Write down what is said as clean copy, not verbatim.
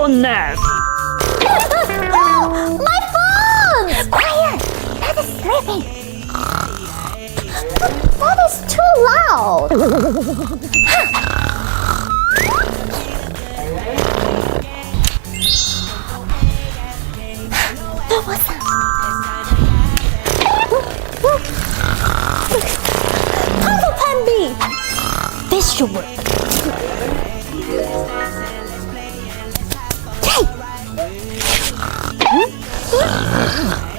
phone now. My phone! Quiet! That is sleeping. That is too loud. What's that? Puzzle Pen B! This should work. Hey!